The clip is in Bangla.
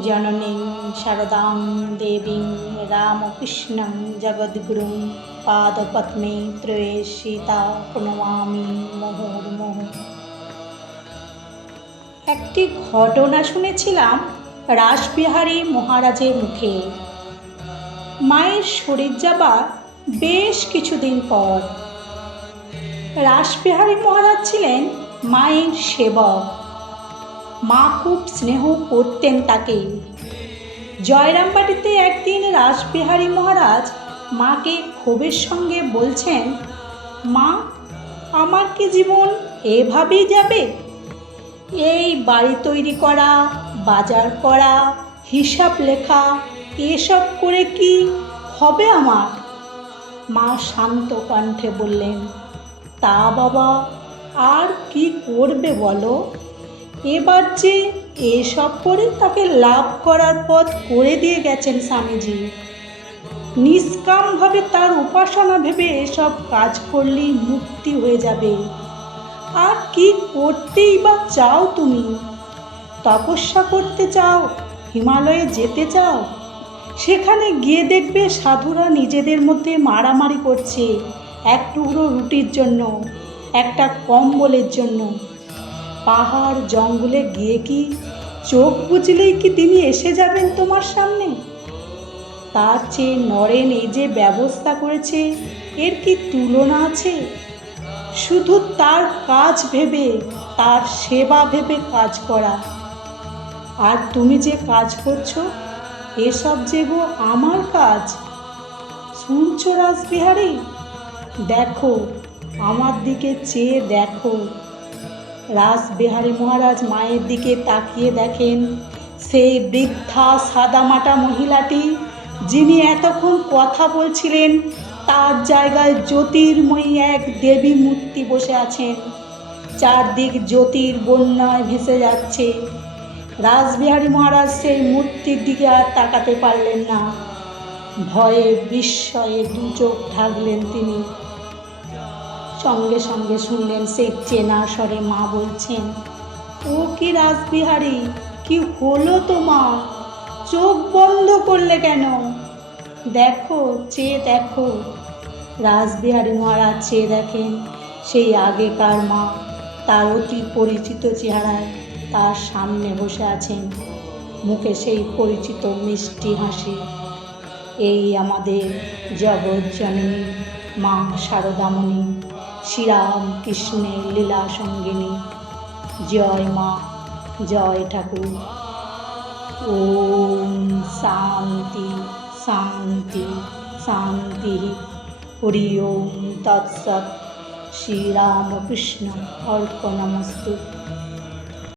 জননীং শারদাং দেবীং রামকৃষ্ণং জগদ্গুরুং পাদপদ্মে ত্রয়ীতা প্রণমামি মুহুর্মুহুঃ। একটি ঘটনা শুনেছিলাম রাসবিহারী মহারাজের মুখে। মায়ের শরীর যাবার বেশ কিছুদিন পর রাসবিহারী মহারাজ ছিলেন মায়ের সেবক। মা খুব স্নেহ করতেন তাকে। জয়রামবাটিতে একদিন রাসবিহারী মহারাজ মাকে ক্ষোভের সঙ্গে বলছেন, মা, আমার কি জীবন এভাবেই যাবে? এই বাড়ি তৈরি করা, বাজার করা, হিসাব লেখা, এসব করে কি হবে আমার? মা শান্ত কণ্ঠে বললেন, তা বাবা, আর কি করবে বলো? এবার যে এসব করে তাকে লাভ করার পথ করে দিয়ে গেছেন স্বামীজি। নিষ্কামভাবে তার উপাসনা ভেবে এসব কাজ করলেই মুক্তি হয়ে যাবে। আর কি করতেই বা চাও তুমি? তপস্যা করতে চাও? হিমালয়ে যেতে চাও? সেখানে গিয়ে দেখবে সাধুরা নিজেদের মধ্যে মারামারি করছে এক টুকরো রুটির জন্য, একটা কম্বলের জন্য। পাহাড় জঙ্গলে গিয়ে কি চোখ বুঝলেই কি তিনি এসে যাবেন তোমার সামনে? তার চেয়ে নরেন এই যে ব্যবস্থা করেছে, এর কি তুলনা আছে? শুধু তার কাজ ভেবে, তার সেবা ভেবে কাজ করা। আর তুমি যে কাজ করছো, এসব যে গো আমার কাজ। শুনছো রাসবিহারী? দেখো, আমার দিকে চেয়ে দেখো। রাসবিহারী মহারাজ মায়ের দিকে তাকিয়ে দেখেন সেই বৃদ্ধা সাদামাটা মহিলাটি, যিনি এতক্ষণ কথা বলছিলেন, তার জায়গায় জ্যোতির্ময়ী এক দেবী মূর্তি বসে আছেন। চারদিক জ্যোতির বন্যায় ভেসে যাচ্ছে। রাসবিহারী মহারাজ সেই মূর্তির দিকে আর তাকাতে পারলেন না। ভয়ে বিস্ময়ে দু চোখ ঢাকলেন তিনি। সঙ্গে সঙ্গে শুনলেন সেই চেনা স্বরে মা বলছেন, ও কি রাসবিহারী, কি হলো তোমার? চোখ বন্ধ করলে কেন? দেখো, চেয়ে দেখো। রাসবিহারী মহারাজ চেয়ে দেখেন সেই আগেকার মা তার অতি পরিচিত চেহারায় তার সামনে বসে আছেন, মুখে সেই পরিচিত মিষ্টি হাসি। এই আমাদের জগৎ জননী মা শারদামণি, শ্রীরাম কৃষ্ণের লীলা সঙ্গিনী। জয় মা, জয় ঠাকুর। ওম শান্তি শান্তি শান্তি। হরি ওম তৎসৎ। শ্রীরামকৃষ্ণ অর্পণমস্তু।